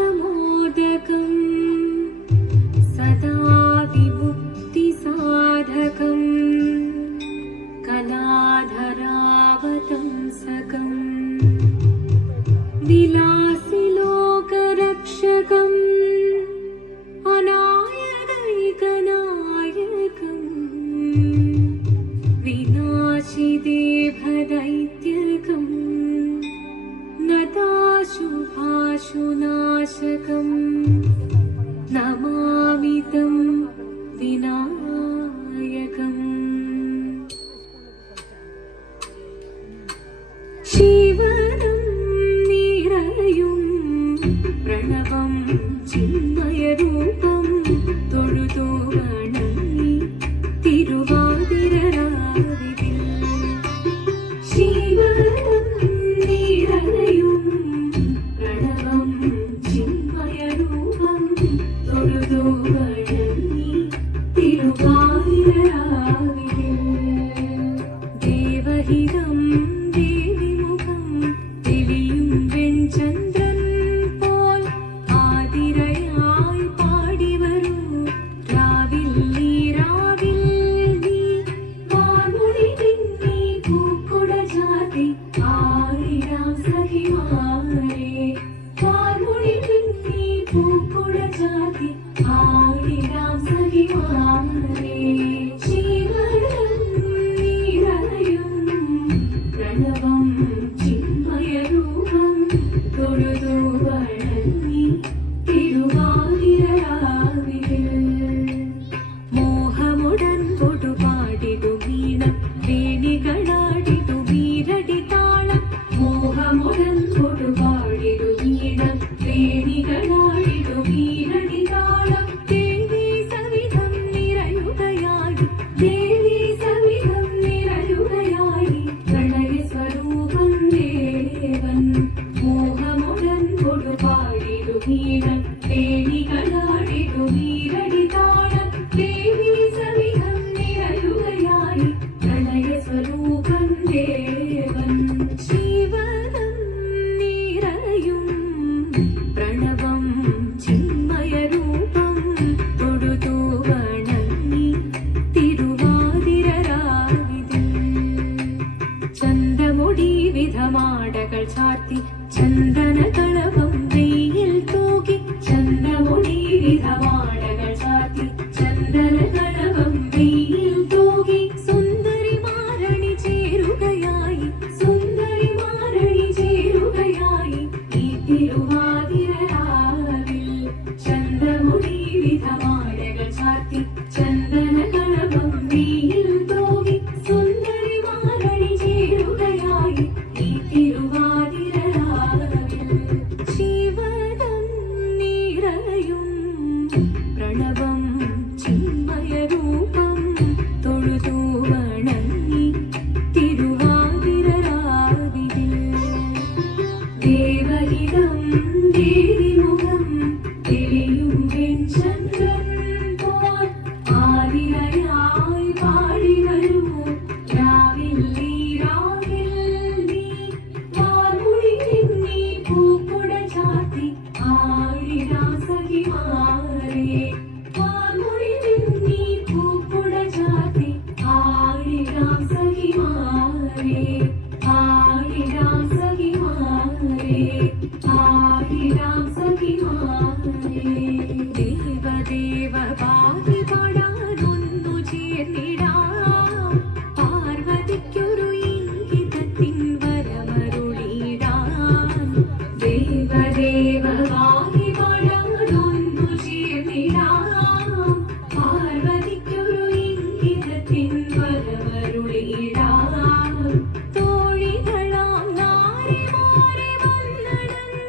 मुदाकरात्तमोदकं सदा विमुक्तिसाधकं कलाधरावतंसकं विलासिलोकरक्षकं अनायदैकनायकं विनाशिदेभदैत्यकं नताशुभाशुनाशकं नमामि तं विनायकम् शिवनं निरयुं प्रणवं चिन्मयरूपं തൊഴുതു വണങ്ങി തിരുവാതിരരാവിതിൽ ശിവനം നിറയും പ്രണവം ചിന്മയരൂപം തൊഴുതു വണങ്ങി തിരുവാതിരരാവിതിൽ ദേവഹിതം ദേവിമുഖം തെളിയും വെൺചന്ദ്രൻ പോൽ ആതിരയായി പാടി വരൂ രാവിൽ നീ വാർമുടി തിങ്ങി പൂക്കുട ചാർത്തി ആയിരാം സഖിമാരെ വാർമുടി തിങ്ങി പൂക്കുട ചാർത്തി ആയിരാം സഖിമാരെ ശിവനം നിറയും പ്രണവം ചിന്മയരൂപം തൊഴുതു വണങ്ങി തിരുവാതിരരാവിതിൽ മോഹമുടൻ കൊടുപാടിടു വീണം വേണികളാടിടു വീരടി താളം മോഹമുടൻ കൊടുപാടിടു വീണം വേണികളാടിടു വീരടി താളം ദേവി സവിധം നിറയുകയായി ദേവി സവിധം നിറയുകയായി പ്രണയ സ്വരൂപം ദേവൻ മോഹമുടൻ കൊടുപാടിടു വീണം വേണികളാടിടു വീരടി താളം ദേവി സവിധം നിറയുകയായി പ്രണയ സ്വരൂപം ദേവൻ ശിവനം നിറയും പ്രണവം ചിന്മയരൂപം തൊഴുതു വണങ്ങി തിരുവാതിരരാവിതിൽ ചന്തമുടി വിധമാടകൾ ചാർത്തി ചന്ദനകളഭം വെയിൽ തൂകി ചന്തമുടി വിധമാടകൾ ചാർത്തി ചന്ദനകളഭം വെയിൽ തൂകി സുന്ദരിമാരണി ചേരുകയായി സുന്ദരിമാരണി ചേരുകയായി ഈ തിരുവാതിരരാവിൽ ചന്തമുടി വിധമാടകൾ ചാർത്തി ചന്ദനകളഭം വെയിൽ തൂകി സുന്ദരിമാരണി ചേരുകയായി ഈ തിരുവാതിരരാവിൽ ശിവനം നിറയും പ്രണവം ചിന്മയരൂപം തൊഴുതു വണങ്ങി തിരുവാതിരരാവിതിൽ ദേവഹിതം ദേവിമുഖം തെളിയും വെൺചന്ദ്രൻ പോൽ ആതിരയായി പാടി വരൂ രാവിൽ നീ വാർമുടി തിങ്ങി പൂക്കുട ചാർത്തി ആയിരാം സഖിമാരെ വാർമുടി തിങ്ങി പൂക്കുട ചാർത്തി ആയിരാം സഖിമാരെ ആയിരാം സഖിമാരെ ആയിരാം സഖിമാരെ ദേവദേവ പാടി പാടാനൊന്നു ചേർന്നിടാം പാർവതിക്കൊരു ഇംഗിതത്തിൻ വരമരുളിടാൻ ദേവദേവ പാടി പാടാനൊന്നു ചേർന്നിടാം പാർവതിക്കൊരു ഇംഗിതത്തിൻ വരമരുളിടാൻ തോഴികളാം നാരിമാരെ വന്നടങ്ങി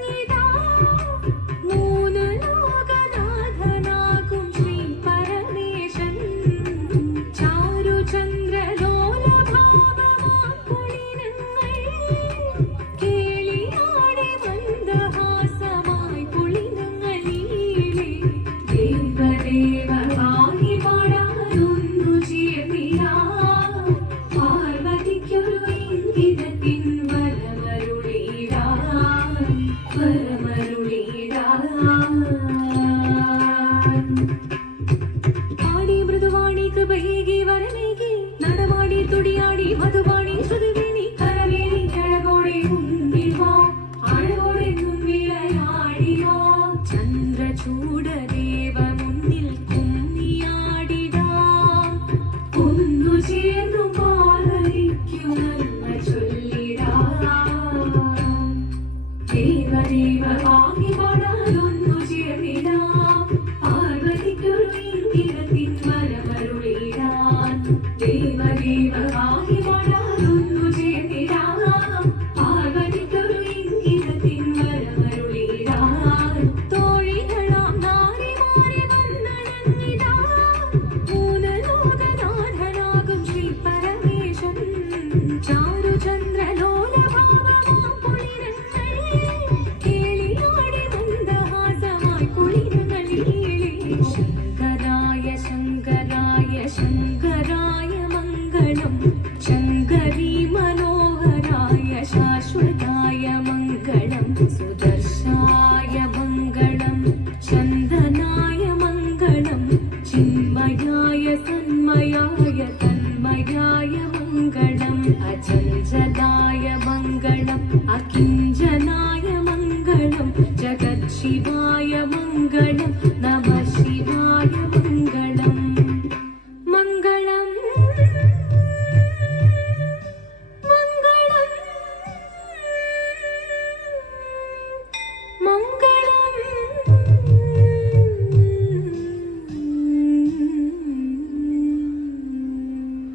അജന്ത